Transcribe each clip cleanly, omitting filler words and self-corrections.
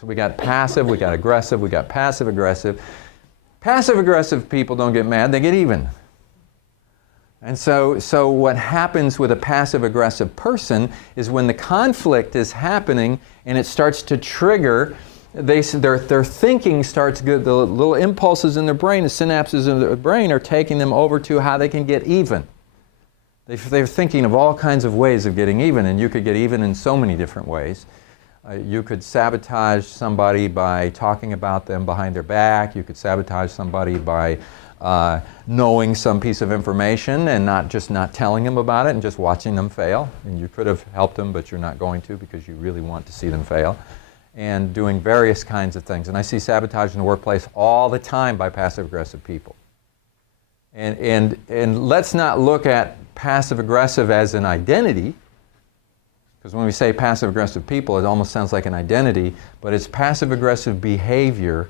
So we got passive, we got aggressive, we got passive-aggressive. Passive-aggressive people don't get mad, they get even. And so what happens with a passive-aggressive person is when the conflict is happening and it starts to trigger, their thinking starts good. The little impulses in their brain, the synapses in their brain are taking them over to how they can get even. They're thinking of all kinds of ways of getting even, and you could get even in so many different ways. You could sabotage somebody by talking about them behind their back. You could sabotage somebody by knowing some piece of information and not telling them about it and just watching them fail. And you could have helped them, but you're not going to because you really want to see them fail. And doing various kinds of things. And I see sabotage in the workplace all the time by passive-aggressive people. And let's not look at passive-aggressive as an identity, because when we say passive-aggressive people, it almost sounds like an identity, but it's passive-aggressive behavior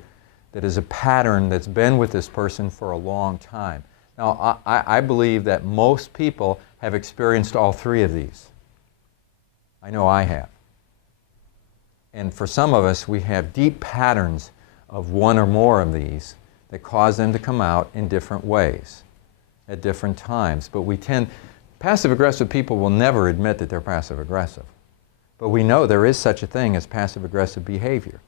that is a pattern that's been with this person for a long time. Now, I believe that most people have experienced all three of these. I know I have. And for some of us, we have deep patterns of one or more of these that cause them to come out in different ways at different times. But passive-aggressive people will never admit that they're passive-aggressive. But we know there is such a thing as passive-aggressive behavior.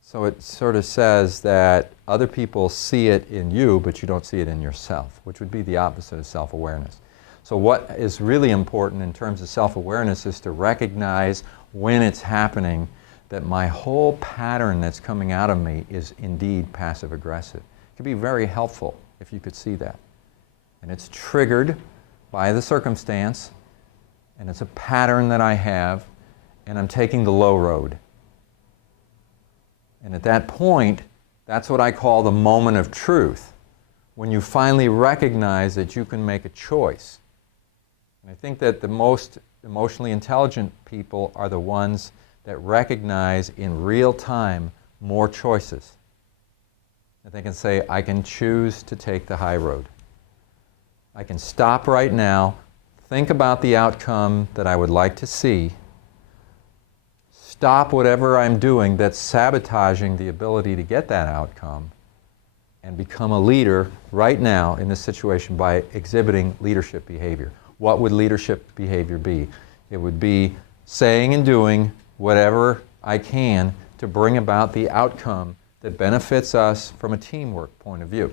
So it sort of says that other people see it in you, but you don't see it in yourself, which would be the opposite of self-awareness. So what is really important in terms of self-awareness is to recognize when it's happening that my whole pattern that's coming out of me is indeed passive-aggressive. It could be very helpful if you could see that. And it's triggered by the circumstance, and it's a pattern that I have, and I'm taking the low road. And at that point, that's what I call the moment of truth, when you finally recognize that you can make a choice. And I think that the most emotionally intelligent people are the ones that recognize in real time more choices. That they can say, I can choose to take the high road. I can stop right now, think about the outcome that I would like to see, stop whatever I'm doing that's sabotaging the ability to get that outcome, and become a leader right now in this situation by exhibiting leadership behavior. What would leadership behavior be? It would be saying and doing whatever I can to bring about the outcome that benefits us from a teamwork point of view.